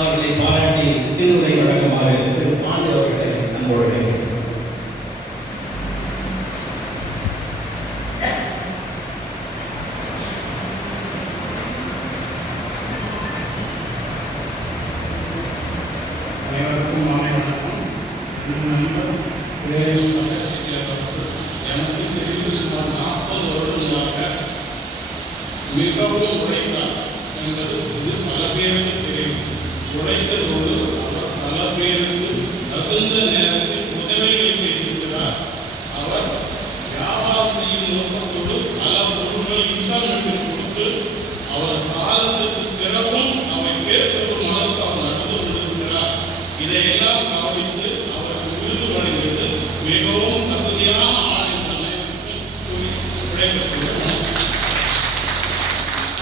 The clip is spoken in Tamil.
அவர்களை பாராட்டி சீருரை வழங்குமாறு திரு பாண்டு அவர்களை அன்போடு வேண்டியிருக்கிறேன். அனைவருக்கும் மாலை வணக்கம். எனக்கு தெரிந்து சுமார் 40 வருடங்களாக மிகவும் உழைத்தார் என்பது இது பல பேருக்கு தெரியும். உழைத்ததோடு அவர் பல பேருக்கு தகுந்த நேரத்தில் உதவிகளை செய்திருக்கிறார். அவர் வியாபாரம் செய்யும் நோக்கத்தோடு பல பொருட்களை இன்ஸ்டால்மெண்ட்டில் கொடுத்து அவர் காலத்துக்கு